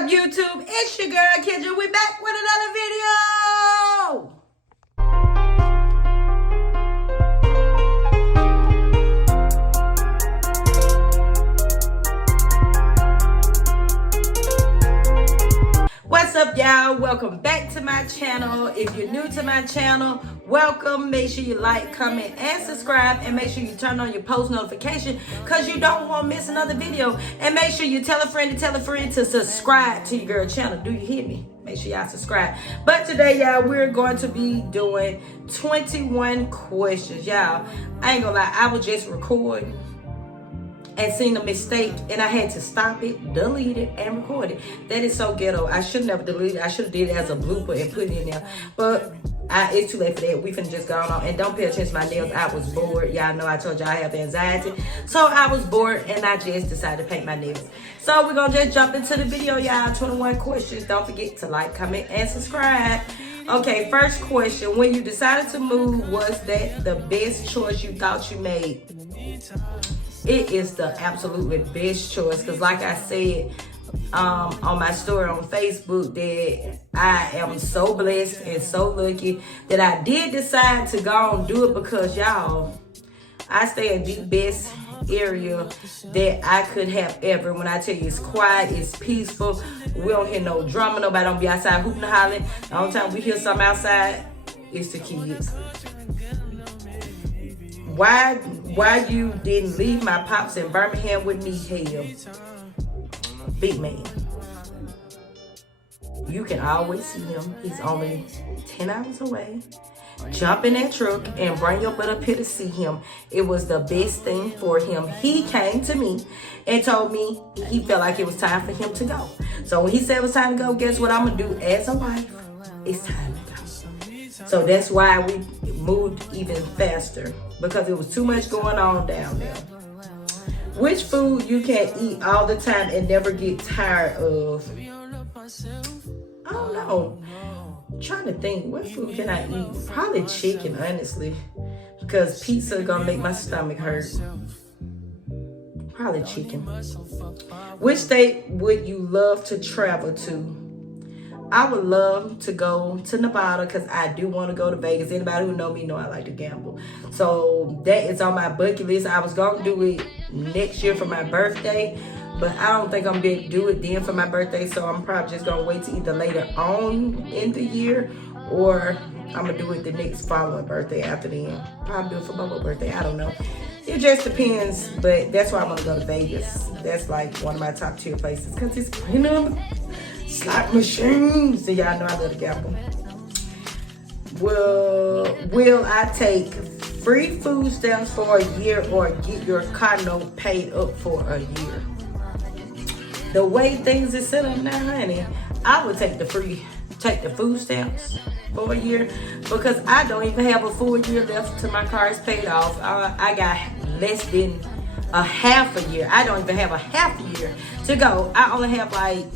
up, YouTube? It's your girl, Kendra. We back with another video. What's up, y'all? Welcome back to my channel. If you're new to my channel, welcome. Make sure you like, comment, and subscribe, and make sure you turn on your post notification because you don't want to miss another video. And make sure you tell a friend to subscribe to your girl channel. Do you hear me? Make sure y'all subscribe. But today, y'all, we're going to be doing 21 questions. Y'all, I ain't gonna lie, I was just recording and seen a mistake, and I had to stop it, delete it, and record it. That is so ghetto. I should never delete it. I should have did it as a blooper and put it in there. But it's too late for that. We finna just go on. And don't pay attention to my nails. I was bored. Y'all know I told y'all I have anxiety. So I was bored, and I just decided to paint my nails. So we're gonna just jump into the video, y'all. 21 questions. Don't forget to like, comment, and subscribe. Okay, first question. When you decided to move, was that the best choice you thought you made? It is the absolutely best choice because, like I said on my story on Facebook, that I am so blessed and so lucky that I did decide to go and do it because, y'all, I stay in the best area that I could have ever. When I tell you it's quiet, it's peaceful, we don't hear no drama, nobody don't be outside hooping and hollering. The only time we hear something outside, it's the kids. Why you didn't leave my pops in Birmingham with me? Hell, big man. You can always see him. He's only 10 hours away. Jump in that truck and bring your butt up here to see him. It was the best thing for him. He came to me and told me he felt like it was time for him to go. So when he said it was time to go, guess what I'm going to do as a wife? It's time to go. So that's why we moved even faster, because it was too much going on down there. Which food you can eat all the time and never get tired of? I don't know. I'm trying to think, what food can I eat? Probably chicken, honestly, because pizza gonna make my stomach hurt. Probably chicken. Which state would you love to travel to? I would love to go to Nevada because I do want to go to Vegas. Anybody who know me know I like to gamble. So that is on my bucket list. I was going to do it next year for my birthday, but I don't think I'm going to be able to do it then for my birthday. So I'm probably just going to wait to either later on in the year, or I'm going to do it the next following birthday after then. Probably do it for my birthday. I don't know. It just depends, but that's why I'm going to go to Vegas. That's like one of my top tier places because it's premium. Slot machines. So y'all know I love to gamble. Will I take free food stamps for a year or get your car note paid up for a year? The way things are set up now, honey, I would take the food stamps for a year because I don't even have a full year left till my car is paid off. I got less than a half a year. I don't even have a half a year to go. I only have like,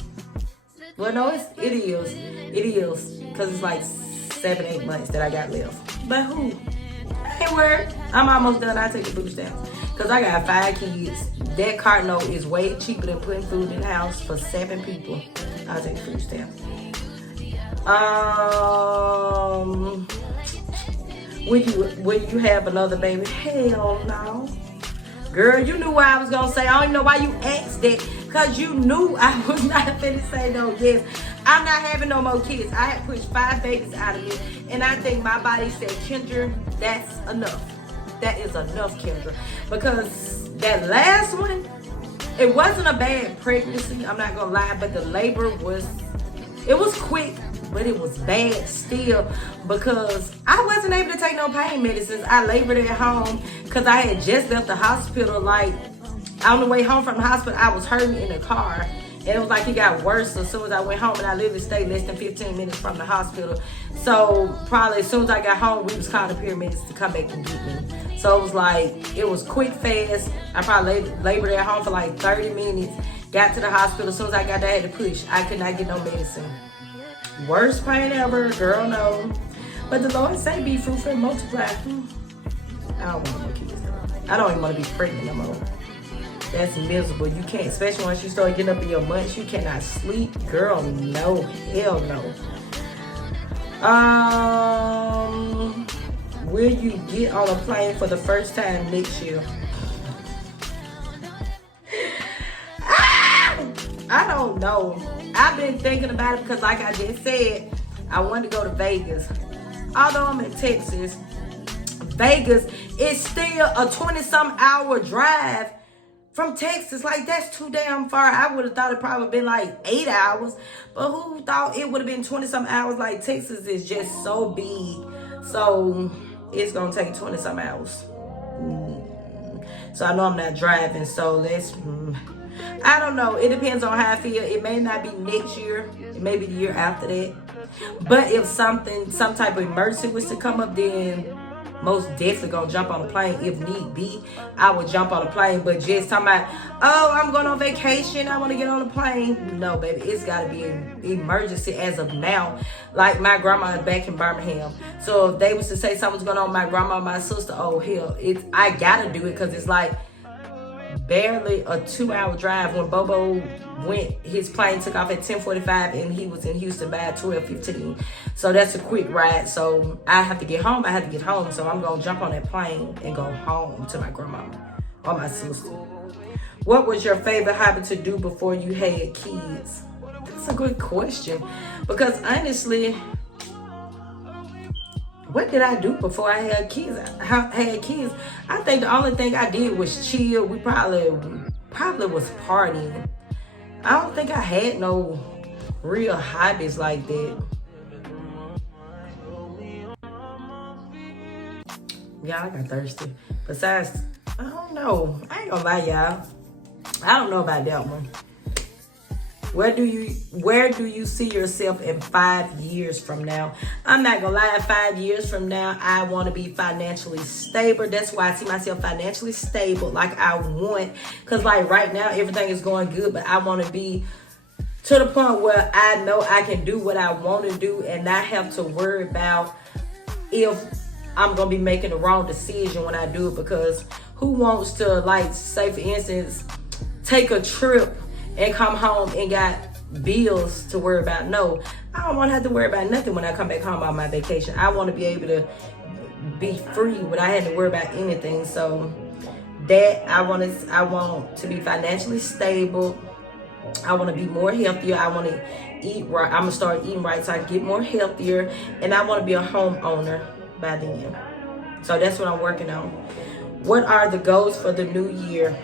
well, no, it is, because it's like 7-8 months that I got left. But who? Ain't worried. I'm almost done. I take the food stamps because I got 5 kids. That car note is way cheaper than putting food in the house for 7 people. I'll take the food stamps. Will you have another baby? Hell no. Girl, you knew what I was gonna say. I don't even know why you asked that, because you knew I was not finna say no yes. I'm not having no more kids. I had pushed 5 babies out of me, and I think my body said, Kendra, that's enough. That is enough, Kendra. Because that last one, it wasn't a bad pregnancy, I'm not gonna lie, but the labor was quick, but it was bad still because I wasn't able to take no pain medicines. I labored at home because I had just left the hospital. Like, on the way home from the hospital, I was hurting in the car. And it was like it got worse as soon as I went home, and I literally stayed less than 15 minutes from the hospital. So probably as soon as I got home, we was calling the paramedics to come back and get me. So it was like, it was quick, fast. I probably labored at home for like 30 minutes. Got to the hospital. As soon as I got there, I had to push. I could not get no medicine. Worst pain ever, girl, no. But the Lord say be fruitful and multiply. I don't want no more kids. I don't even want to be pregnant no more. That's miserable. You can't, especially once you start getting up in your months, you cannot sleep. Girl, no. Hell no. Will you get on a plane for the first time next year? I don't know. I've been thinking about it because, like I just said, I wanted to go to Vegas. Although I'm in Texas, Vegas is still a 20-some hour drive from Texas. Like, that's too damn far. I would have thought it probably been like 8 hours. But who thought it would have been 20-some hours? Like, Texas is just so big. So, it's going to take 20-some hours. So, I know I'm not driving. So, I don't know. It depends on how I feel. It may not be next year. It may be the year after that. But if some type of emergency was to come up, then most definitely gonna jump on a plane. If need be, I would jump on a plane. But just talking about, oh, I'm going on vacation, I want to get on a plane. No, baby, it's got to be an emergency as of now. Like, my grandma is back in Birmingham. So if they was to say something's going on with my grandma, my sister, oh, hell, I got to do it because it's like barely a 2-hour drive. When Bobo went, his plane took off at 10:45 and he was in Houston by 12:15. So that's a quick ride. So I have to get home. So I'm going to jump on that plane and go home to my grandma or my sister. What was your favorite hobby to do before you had kids? That's a good question. Because honestly, what did I do before I had kids? I think the only thing I did was chill. We probably was partying. I don't think I had no real hobbies like that. Y'all, I got thirsty. Besides, I don't know. I ain't gonna lie, y'all. I don't know about that one. Where do you see yourself in 5 years from now? I'm not gonna lie, 5 years from now, I want to be financially stable. That's why I see myself financially stable, like I want. Because like right now, everything is going good, but I want to be to the point where I know I can do what I want to do and not have to worry about if I'm gonna be making the wrong decision when I do it. Because who wants to, like, say for instance, take a trip and come home and got bills to worry about? No, I don't want to have to worry about nothing when I come back home on my vacation. I want to be able to be free without having to worry about anything. So that I want to be financially stable. I want to be more healthier. I want to eat right. I'm gonna start eating right so I can get more healthier, and I want to be a homeowner by then. So that's what I'm working on. What are the goals for the new year?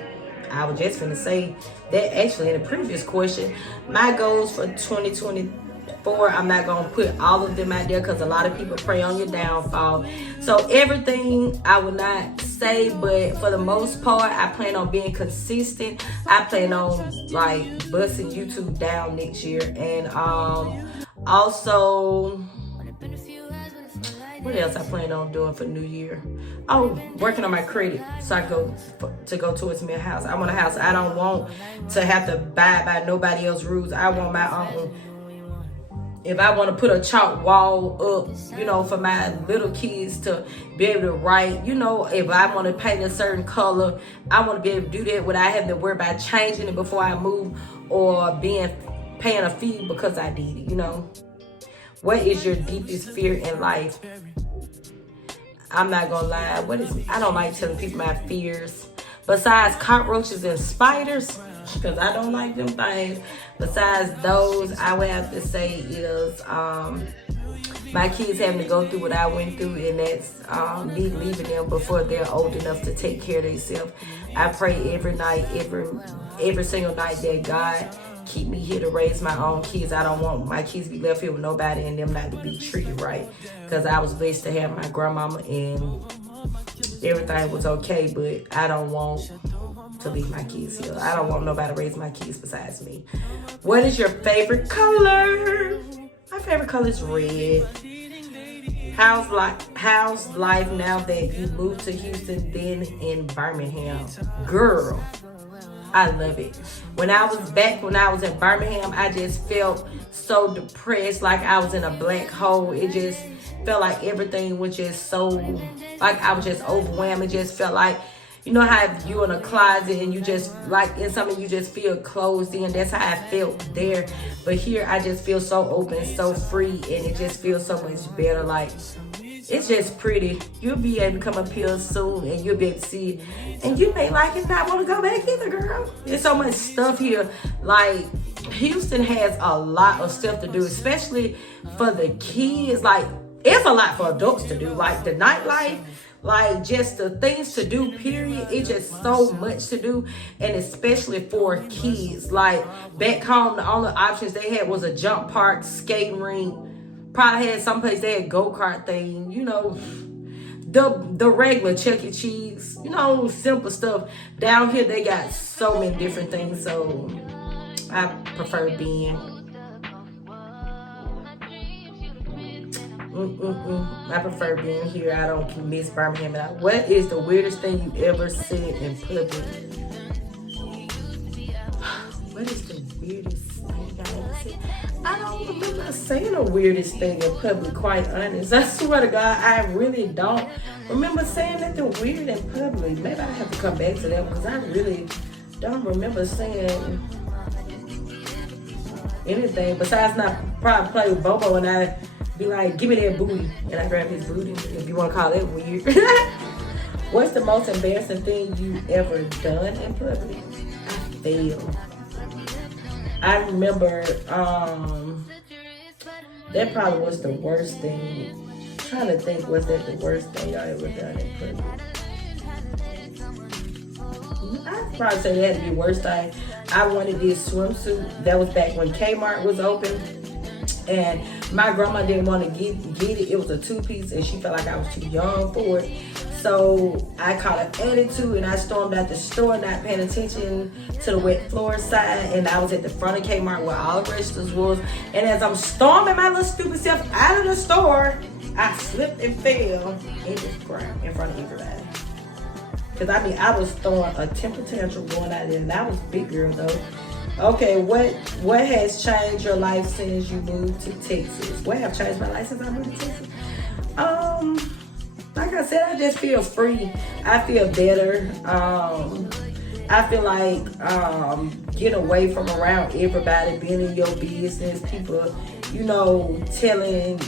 I was just gonna say that actually in the previous question. My goals for 2024, I'm not gonna put all of them out there because a lot of people prey on your downfall. So everything I will not say, but for the most part, I plan on being consistent. I plan on like busting YouTube down next year, and also, what else I plan on doing for New Year? Oh, working on my credit so I go towards me a house. I want a house. I don't want to have to buy by nobody else's rules. I want my own. If I want to put a chalk wall up, for my little kids to be able to write, if I want to paint a certain color, I want to be able to do that without having to worry about changing it before I move or paying a fee because I did it, What is your deepest fear in life? I'm not gonna lie. I don't like telling people my fears. Besides cockroaches and spiders, because I don't like them things. Besides those, I would have to say is my kids having to go through what I went through, and that's me leaving them before they're old enough to take care of themselves. I pray every night, every single night that God keep me here to raise my own kids. I don't want my kids to be left here with nobody and them not to be treated right. Because I was blessed to have my grandmama and everything was okay, but I don't want to leave my kids here. I don't want nobody to raise my kids besides me. What is your favorite color? My favorite color is red. How's life now that you moved to Houston, then in Birmingham? Girl, I love it. When I was in Birmingham, I just felt so depressed, like I was in a black hole. It just felt like everything was just so, like I was just overwhelmed. It just felt like you know how if you in a closet and you just like in something you just feel closed in. That's how I felt there. But here I just feel so open, so free, and it just feels so much better. Like, it's just pretty. You'll be able to come up here soon and you'll be able to see it. And you may like it, not want to go back either, girl. There's so much stuff here. Like, Houston has a lot of stuff to do, especially for the kids. Like, it's a lot for adults to do. Like, the nightlife, like, just the things to do, period. It's just so much to do. And especially for kids. Like, back home, the only options they had was a jump park, skating rink. Probably had someplace they had go-kart thing, you know, the regular Chuck E. Cheese, you know, simple stuff. Down here they got so many different things, so I prefer being. I prefer being here. I don't miss Birmingham at all. What is the weirdest thing you ever said in public? What is the weirdest thing I ever said? I don't remember saying the weirdest thing in public, quite honest. I swear to God, I really don't remember saying nothing weird in public. Maybe I have to come back to that because I really don't remember saying anything besides not probably play with Bobo and I be like, give me that booty. And I grab his booty, if you want to call it weird. What's the most embarrassing thing you ever done in public? I failed. I remember that probably was the worst thing. I'm trying to think, was that the worst thing I ever done in public? I'd probably say that had to be the worst thing. I wanted this swimsuit. That was back when Kmart was open. And my grandma didn't want to get it. It was a two-piece and she felt like I was too young for it. So I caught an attitude and I stormed out the store, not paying attention to the wet floor side. And I was at the front of Kmart where all the registers was. And as I'm storming my little stupid self out of the store, I slipped and fell and just cried in front of everybody. Because I mean, I was throwing a temper tantrum going out there, and I was a big girl though. Okay, what has changed your life since you moved to Texas? What have changed my life since I moved to Texas? Like I said, I just feel free. I feel better. I feel like getting away from around everybody, being in your business, people, you know, telling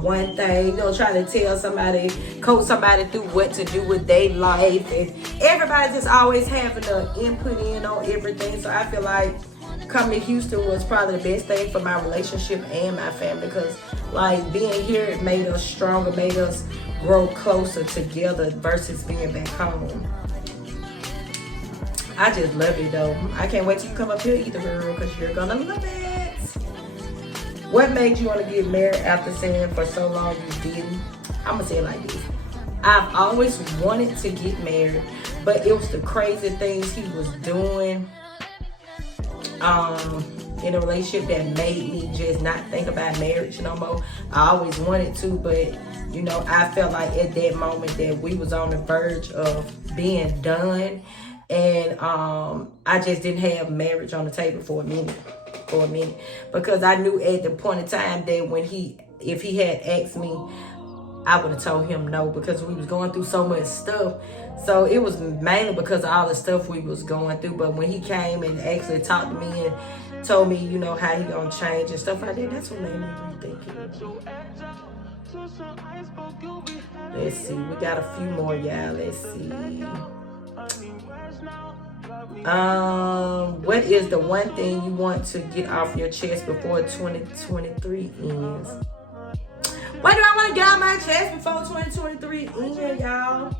one thing, you know, trying to tell somebody, coach somebody through what to do with their life, and everybody just always having the input in on everything. So I feel like coming to Houston was probably the best thing for my relationship and my family, because like being here, it made us stronger, made us grow closer together versus being back home. I just love it though. I can't wait till you come up here either, girl, because you're gonna love it. What made you want to get married after saying for so long you didn't? I'm gonna say it like this. I've always wanted to get married, but it was the crazy things he was doing in a relationship that made me just not think about marriage no more. I always wanted to, but you know, I felt like at that moment that we was on the verge of being done, and I just didn't have marriage on the table for a minute, because I knew at the point in time that when if he had asked me, I would have told him no, because we was going through so much stuff. So it was mainly because of all the stuff we was going through. But when he came and actually talked to me and told me, you know, how he gonna change and stuff like that, that's what made me rethink it. Let's see, we got a few more, y'all. Let's see. What is the one thing you want to get off your chest before 2023 ends? What do I want to get off my chest before 2023 ends, y'all?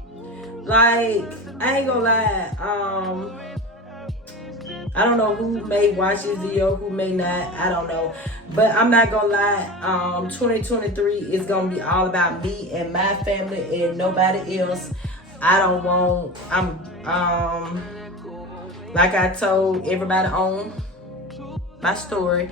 Like, I ain't gonna lie. I don't know who may watch this video, who may not. I don't know. But I'm not gonna lie. 2023 is gonna be all about me and my family and nobody else. I don't want. Like I told everybody on my story,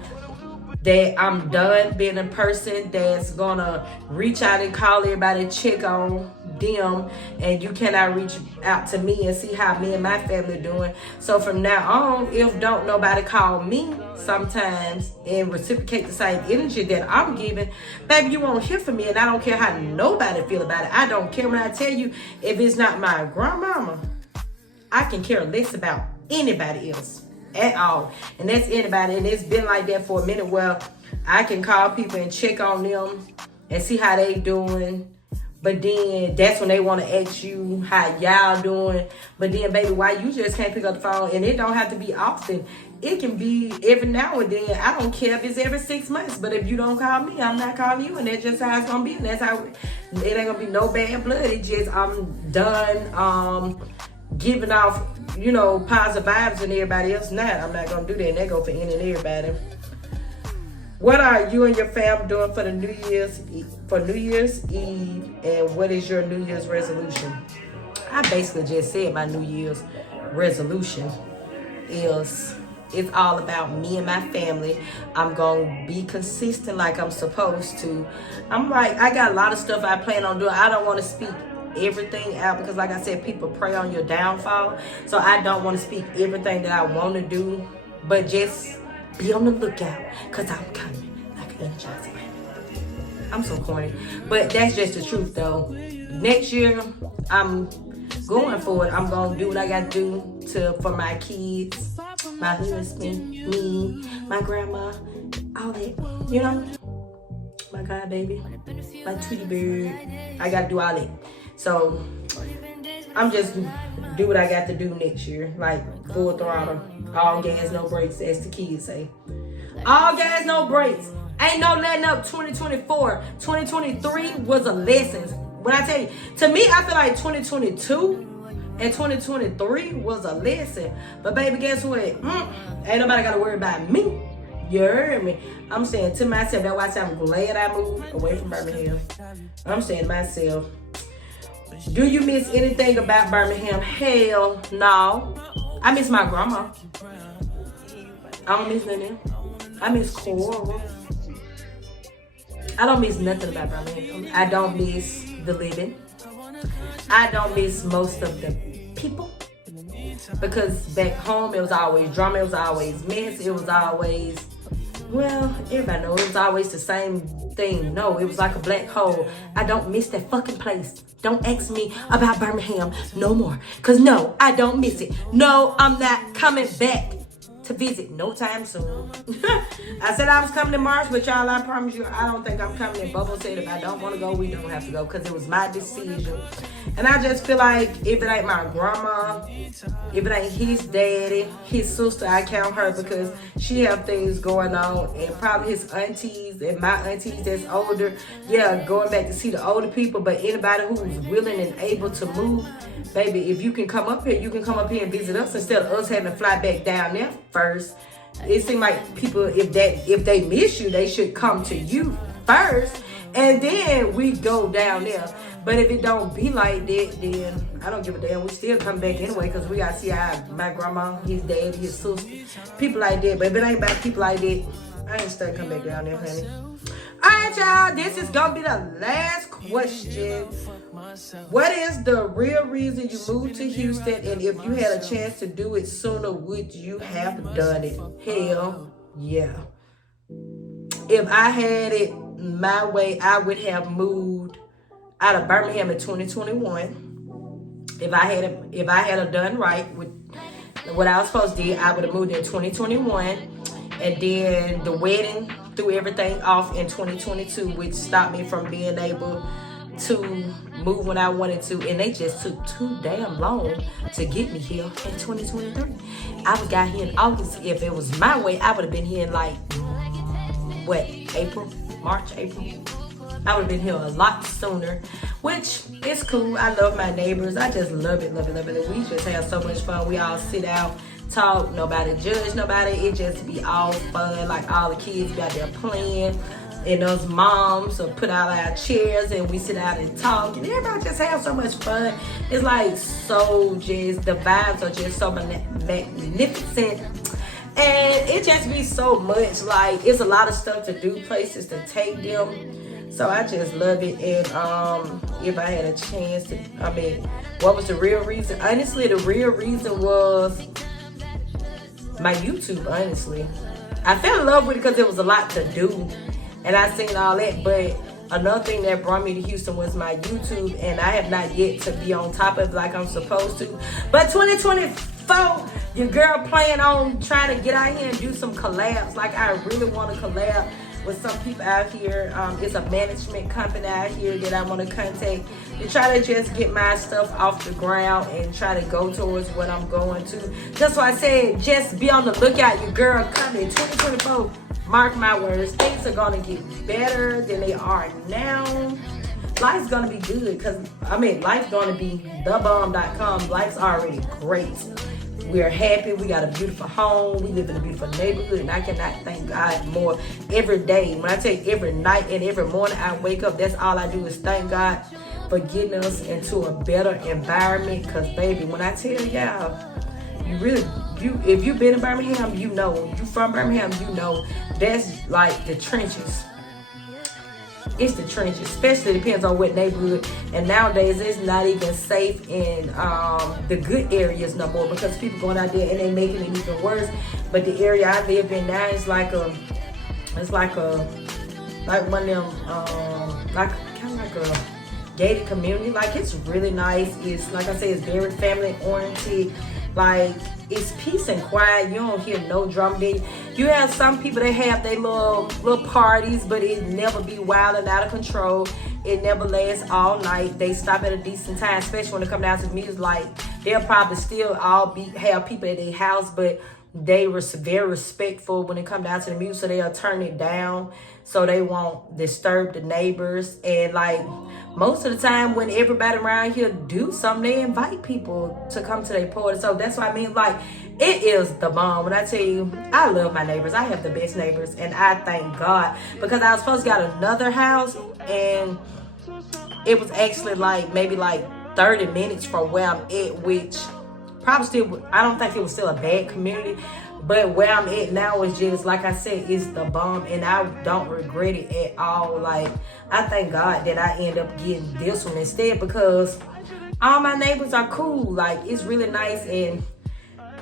that I'm done being a person that's gonna reach out and call everybody, check on them, and you cannot reach out to me and see how me and my family are doing. So from now on, if don't nobody call me sometimes and reciprocate the same energy that I'm giving, baby, you won't hear from me. And I don't care how nobody feel about it. I don't care. When I tell you, if it's not my grandmama, I can care less about anybody else at all. And that's anybody. And it's been like that for a minute, where I can call people and check on them and see how they doing. But then that's when they want to ask you how y'all doing. But then, baby, why you just can't pick up the phone? And it don't have to be often. It can be every now and then. I don't care if it's every 6 months. But if you don't call me, I'm not calling you. And that's just how it's going to be. And that's how it ain't going to be no bad blood. It just, I'm done giving off, you know, positive vibes and everybody else not. I'm not going to do that. And that go for any and everybody. What are you and your fam doing for the New Year's Eve, and what is your New Year's resolution? I basically just said my New Year's resolution is it's all about me and my family. I'm gonna be consistent like I'm supposed to. I got a lot of stuff I plan on doing. I don't want to speak everything out because, like I said, people prey on your downfall. So I don't want to speak everything that I want to do, but just be on the lookout, because I'm coming like an energizer. I'm so corny. But that's just the truth, though. Next year, I'm going for it. I'm going to do what I got to do for my kids, my husband, me, my grandma, all that. You know? My God, baby. My Tweety bird. I got to do all that. So, I'm just do what I got to do next year. Like, full throttle. All gas, no brakes, as the kids say. All gas, no brakes. Ain't no letting up 2024. 2023 was a lesson. When I tell you, to me, I feel like 2022 and 2023 was a lesson. But baby, guess what? Ain't nobody got to worry about me. You heard me? I'm saying to myself, that's why I say I'm glad I moved away from Birmingham. I'm saying to myself, do you miss anything about Birmingham? Hell no. I miss my grandma. I don't miss nothing. I miss Cora. I don't miss nothing about Birmingham. I don't miss the living. I don't miss most of the people. Because back home, it was always drama. It was always mess. It was always, well, everybody knows it was always the same thing. No, it was like a black hole. I don't miss that fucking place. Don't ask me about Birmingham no more. Because no, I don't miss it. No, I'm not coming back to visit no time soon. I said I was coming in March, but y'all, I promise you, I don't think I'm coming in. Bubba said if I don't want to go, we don't have to go, because it was my decision. And I just feel like if it ain't my grandma, if it ain't his daddy, his sister, I count her because she have things going on, and probably his aunties and my aunties that's older. Yeah, going back to see the older people, but anybody who's willing and able to move, baby, if you can come up here, you can come up here and visit us instead of us having to fly back down there first. It seems like people, if they miss you, they should come to you first, and then we go down there. But if it don't be like that, then I don't give a damn. We still come back anyway, because we got to see my grandma, his dad, his sister, people like that. But if it ain't about people like that, I ain't stuck come back down there, honey. All right, y'all, this is going to be the last question. What is the real reason you moved to Houston, and if you had a chance to do it sooner, would you have done it? Hell yeah. If I had it my way, I would have moved out of Birmingham in 2021. If I had done right with what I was supposed to do, I would have moved in 2021, and then the wedding threw everything off in 2022, which stopped me from being able to move when I wanted to, and they just took too damn long to get me here in 2023. I got here in August. If it was my way, I would have been here in like March, April. I would have been here a lot sooner, which is cool. I love my neighbors. I just love it. We just have so much fun. We all sit out, talk, nobody judge nobody. It just be all fun. Like all the kids be out there playing, and us moms will put out our chairs and we sit out and talk, and everybody just have so much fun. It's like so just, the vibes are just so magnificent. And it just be so much, like, it's a lot of stuff to do, places to take them. So I just love it. And if I had a chance to, what was the real reason? Honestly, the real reason was my YouTube, honestly. I fell in love with it because it was a lot to do. And I seen all that. But another thing that brought me to Houston was my YouTube. And I have not yet to be on top of it like I'm supposed to. But 2024, your girl plan on trying to get out here and do some collabs. Like, I really want to collab with some people out here. It's a management company out here that I want to contact to try to just get my stuff off the ground and try to go towards what I'm going to. That's why I said just be on the lookout. Your girl coming 2024. Mark my words, things are going to get better than they are now. Life's going to be good because, life's going to be thebomb.com. Life's already great. We're happy. We got a beautiful home. We live in a beautiful neighborhood. And I cannot thank God more every day. When I tell you every night and every morning I wake up, that's all I do is thank God for getting us into a better environment. Because, baby, when I tell y'all, if you've been in Birmingham, you know. You from Birmingham, you know. That's like the trenches. It's the trenches, especially depends on what neighborhood. And nowadays, it's not even safe in the good areas no more because people going out there and they making it even worse. But the area I live in now is like one of them, like a gated community. Like, it's really nice. It's like I say, it's very family oriented. Like, it's peace and quiet. You don't hear no drum beat. You have some people that have their little parties, but it never be wild and out of control. It never lasts all night. They stop at a decent time, especially when it come down to music. Like, they'll probably still have people at their house, but they were very respectful when it come down to the music, so they'll turn it down so they won't disturb the neighbors. And like, most of the time when everybody around here do something, they invite people to come to their party. So that's what I mean. Like, it is the bomb. When I tell you, I love my neighbors. I have the best neighbors, and I thank God because I was supposed to get another house, and it was actually maybe 30 minutes from where I'm at, which probably still, I don't think it was still a bad community. But where I'm at now is just, like I said, it's the bomb, and I don't regret it at all. Like, I thank God that I end up getting this one instead because all my neighbors are cool. Like, it's really nice, and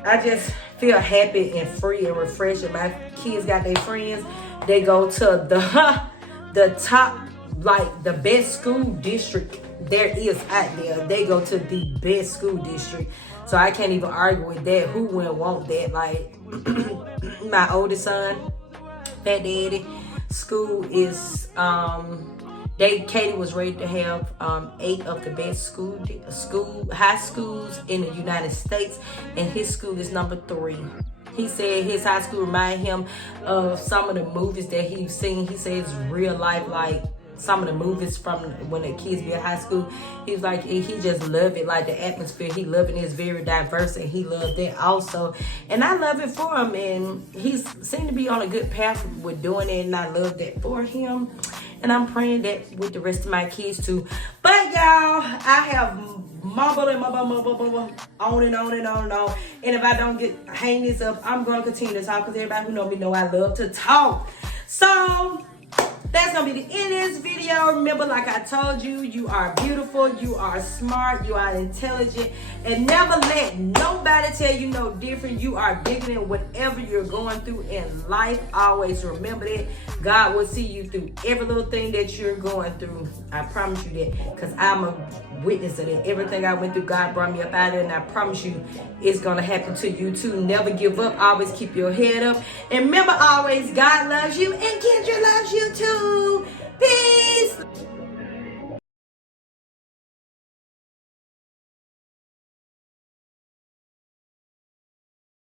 I just feel happy and free and refreshed. And my kids got their friends. They go to the top, like, the best school district there is out there. They go to the best school district. So I can't even argue with that. Who wouldn't want that? Like, my oldest son, Fat Daddy, school is, Katie was rated to have 8 of the best high schools in the United States, and his school is number 3. He said his high school reminded him of some of the movies that he's seen. He said it's real life, like some of the movies from when the kids be in high school. He was like, he just loved it, like the atmosphere. He loved it. It's very diverse, and he loved that also. And I love it for him, and he seemed to be on a good path with doing it, and I love that for him. And I'm praying that with the rest of my kids too. But y'all, I have mumbled and mumbled on and on and on and on. And if I don't hang this up, I'm going to continue to talk because everybody who know me know I love to talk. So that's gonna be the end of this video. Remember, like I told you, you are beautiful, you are smart, you are intelligent, and never let nobody tell you no different. You are bigger than whatever you're going through in life. Always remember that. God will see you through every little thing that you're going through. I promise you that, because I'm a witness of that. Everything I went through, God brought me up out of it, and I promise you it's gonna happen to you too. Never give up. Always keep your head up. And remember always, God loves you and Kendra loves you too. Peace.